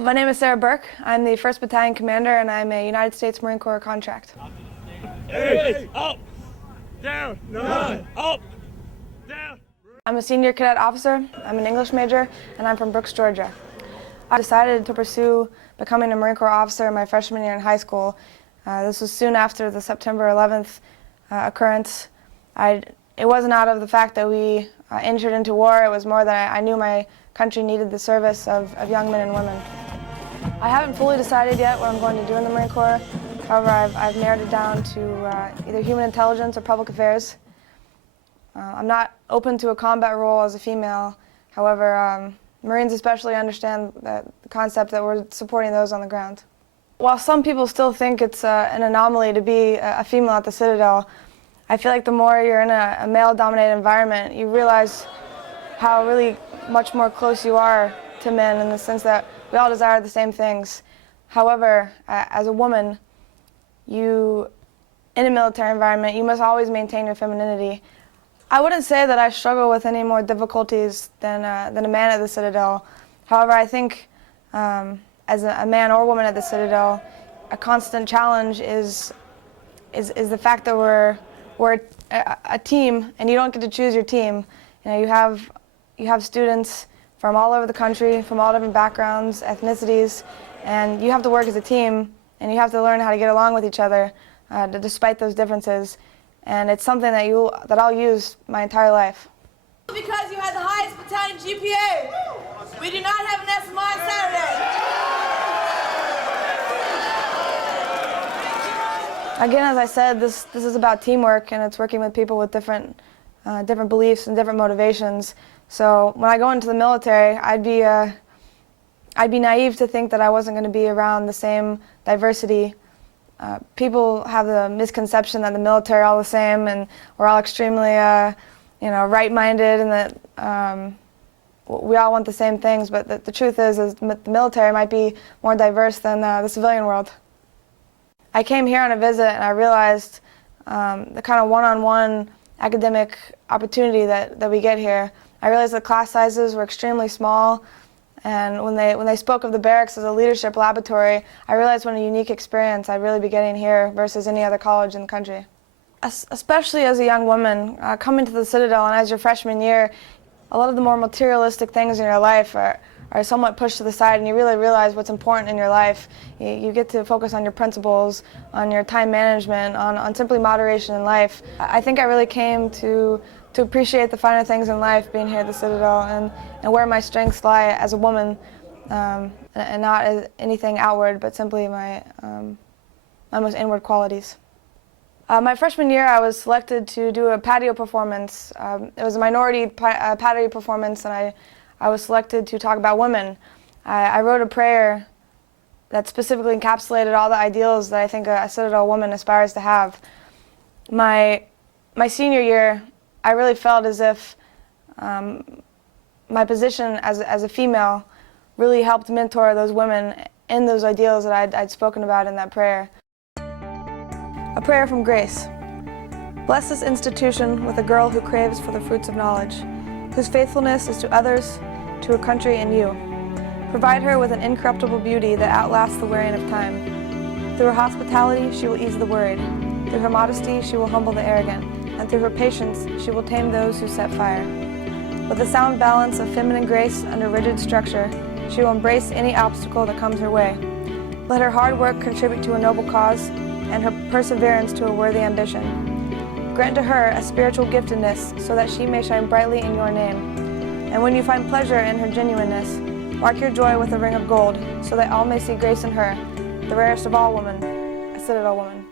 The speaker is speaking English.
My name is Cadet Burke. I'm the 1st Battalion Commander, and I'm a United States Marine Corps contract. Hey, up, down, none, up, down. I'm a senior cadet officer, I'm an English major, and I'm from Brooks, Georgia. I decided to pursue becoming a Marine Corps officer in my freshman year in high school. This was soon after the September 11th occurrence. It wasn't out of the fact that we entered into war, it was more that I knew my country needed the service of young men and women. I haven't fully decided yet what I'm going to do in the Marine Corps. However, I've narrowed it down to either human intelligence or public affairs. I'm not open to a combat role as a female. However, Marines especially understand the concept that we're supporting those on the ground. While some people still think it's an anomaly to be a female at the Citadel, I feel like the more you're in a male-dominated environment, you realize how really much more close you are to men in the sense that we all desire the same things. However, as a woman, in a military environment, you must always maintain your femininity. I wouldn't say that I struggle with any more difficulties than a man at the Citadel. However, I think as a man or woman at the Citadel, a constant challenge is the fact that we're a team, and you don't get to choose your team. You know, you have students from all over the country, from all different backgrounds, ethnicities, and you have to work as a team, and you have to learn how to get along with each other despite those differences. And it's something that I'll use my entire life. Because you had the highest battalion GPA, we do not have an SMI on Saturday. Again, as I said, this is about teamwork, and it's working with people with different beliefs and different motivations. So when I go into the military, I'd be naive to think that I wasn't going to be around the same diversity. People have the misconception that the military are all the same and we're all extremely right-minded, and that we all want the same things. But the truth is the military might be more diverse than the civilian world. I came here on a visit and I realized the kind of one-on-one academic opportunity that we get here. I realized the class sizes were extremely small, and when they spoke of the barracks as a leadership laboratory, I realized what a unique experience I'd really be getting here versus any other college in the country. Especially as a young woman, coming to the Citadel and as your freshman year, a lot of the more materialistic things in your life are somewhat pushed to the side, and you really realize what's important in your life. You get to focus on your principles, on your time management, on simply moderation in life. I think I really came to appreciate the finer things in life being here at the Citadel, and where my strengths lie as a woman, and not as anything outward, but simply my most inward qualities. My freshman year, I was selected to do a patio performance. It was a minority patio performance, and I was selected to talk about women. I wrote a prayer that specifically encapsulated all the ideals that I think a Citadel woman aspires to have. My senior year, I really felt as if my position as a female really helped mentor those women in those ideals that I'd spoken about in that prayer. A prayer from Grace. Bless this institution with a girl who craves for the fruits of knowledge, whose faithfulness is to others, to her country and you. Provide her with an incorruptible beauty that outlasts the wearing of time. Through her hospitality, she will ease the worried. Through her modesty, she will humble the arrogant. And through her patience, she will tame those who set fire. With a sound balance of feminine grace under rigid structure, she will embrace any obstacle that comes her way. Let her hard work contribute to a noble cause, and her perseverance to a worthy ambition. Grant to her a spiritual giftedness so that she may shine brightly in your name. And when you find pleasure in her genuineness, mark your joy with a ring of gold, so that all may see grace in her, the rarest of all women, a Citadel woman.